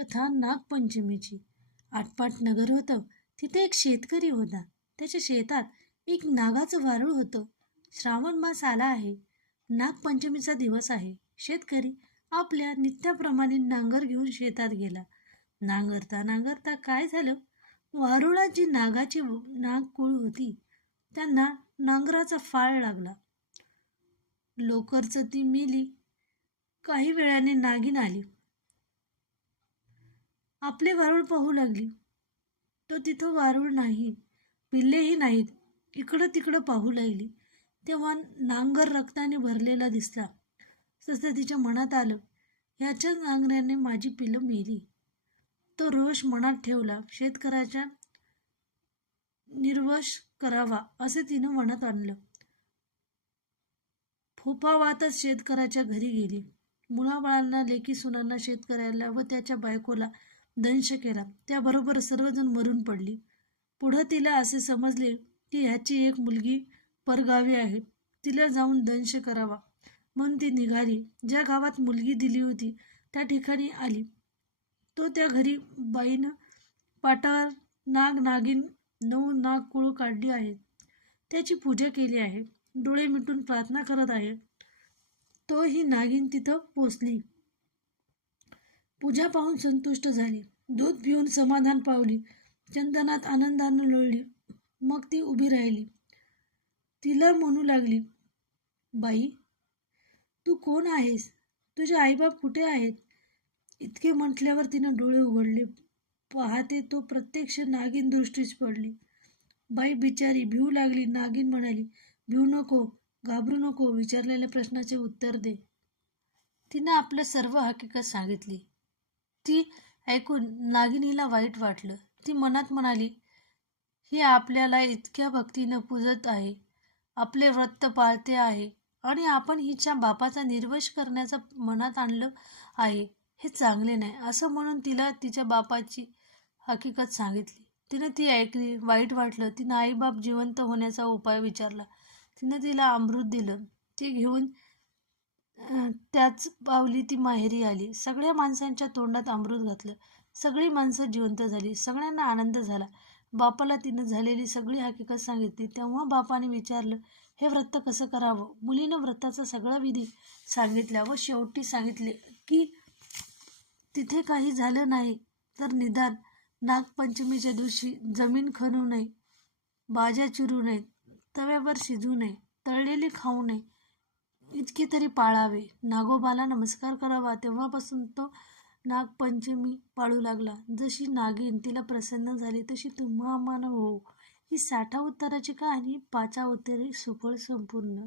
कथा नागपंचमीची. आटपाट नगर होतं. तिथे एक शेतकरी होता. त्याच्या शेतात एक नागाचं वारूळ होतं. श्रावण मास आला आहे. नागपंचमीचा दिवस आहे. शेतकरी आपल्या नित्याप्रमाणे नांगर घेऊन शेतात गेला. नांगरता नांगरता काय झालं? वारुळात जी नागाची नागकुळ होती त्यांना नांगराचा फाळ लागला. लोकरचं ती मेली. काही वेळाने नागिन आली. आपले वारूळ पाहू लागली. तो तिथं वारूळ नाही, पिल्लेही नाहीत. इकडं तिकडं पाहू लागली. तेव्हा नांगर रक्ताने भरलेला दिसला. तसं तिच्या मनात आलं, ह्याच्याच नांगराने माझी पिल्लं मेली. तो रोष मनात ठेवला. शेतकऱ्याचा निर्वश करावा असे तिनं मनात आणलं. फोफावातच शेतकऱ्याच्या घरी गेली. मुलाबाळांना, लेकी सुनांना, शेतकऱ्याला व त्याच्या बायकोला दंश केला. त्याबरोबर सर्वजण मरून पडली. पुढं तिला असे समजले की ह्याची एक मुलगी परगावी आहे. तिला जाऊन दंश करावा म्हणून ती निघाली. ज्या गावात मुलगी दिली होती त्या ठिकाणी आली. तो त्या घरी बाईनं पाटावर नाग नागिन 9 नागकुळ काढली आहेत. त्याची पूजा केली आहे. डोळे मिटून प्रार्थना करत आहे. तो ही नागिन तिथं पोचली. पूजा पाहून संतुष्ट झाली. दूध पिऊन समाधान पावली. चंदनात आनंदानं लोळली. मग ती उभी राहिली. तिला म्हणू लागली, बाई, तू कोण आहेस? तुझे आईबाप कुठे आहेत? इतके म्हटल्यावर तिनं डोळे उघडले. पाहते तो प्रत्यक्ष नागिन दृष्टीस पडली. बाई बिचारी भिवू लागली. नागिन म्हणाली, भिवू नको, घाबरू नको, विचारलेल्या प्रश्नाचे उत्तर दे. तिनं आपलं सर्व हकीकत सांगितली. ती ऐकून नागिनीला वाईट वाटलं. ती मनात म्हणाली, ही आपल्याला इतक्या भक्तीनं पूजत आहे, आपले व्रत पाळते आहे आणि आपण हिच्या बापाचा निर्वंश करण्याचं मनात आणलं आहे, हे चांगले नाही. असं म्हणून तिला तिच्या बापाची हकीकत सांगितली. तिनं ती ऐकली. वाईट वाटलं. तिनं आईबाप जिवंत होण्याचा उपाय विचारला. तिनं तिला अमृत दिलं. ती घेऊन त्याच पावली ती माहेरी आली. सगळ्या माणसांच्या तोंडात अमृत घातलं. सगळी माणसं जिवंत झाली. सगळ्यांना आनंद झाला. बापाला तिनं झालेली सगळी हकीकत सांगितली. तेव्हा बापाने विचारलं, हे व्रत कसं करावं? मुलीनं व्रताचा सगळा विधी सांगितला व शेवटी सांगितले की तिथे काही झालं नाही तर निदान नागपंचमीच्या दिवशी जमीन खणू नये, भाज्या चिरू नयेत, तव्यावर शिजू नये, तळलेले खाऊ नये, इतके तरी पाळावे. नागोबाला नमस्कार करावा. तेव्हापासून तो नागपंचमी पाळू लागला. जशी नागिन तिला प्रसन्न झाली तशी तुम्हा आम्हाला हो. ही 60 उत्तराची कहाणी 5 उत्तरे सुफळ संपूर्ण.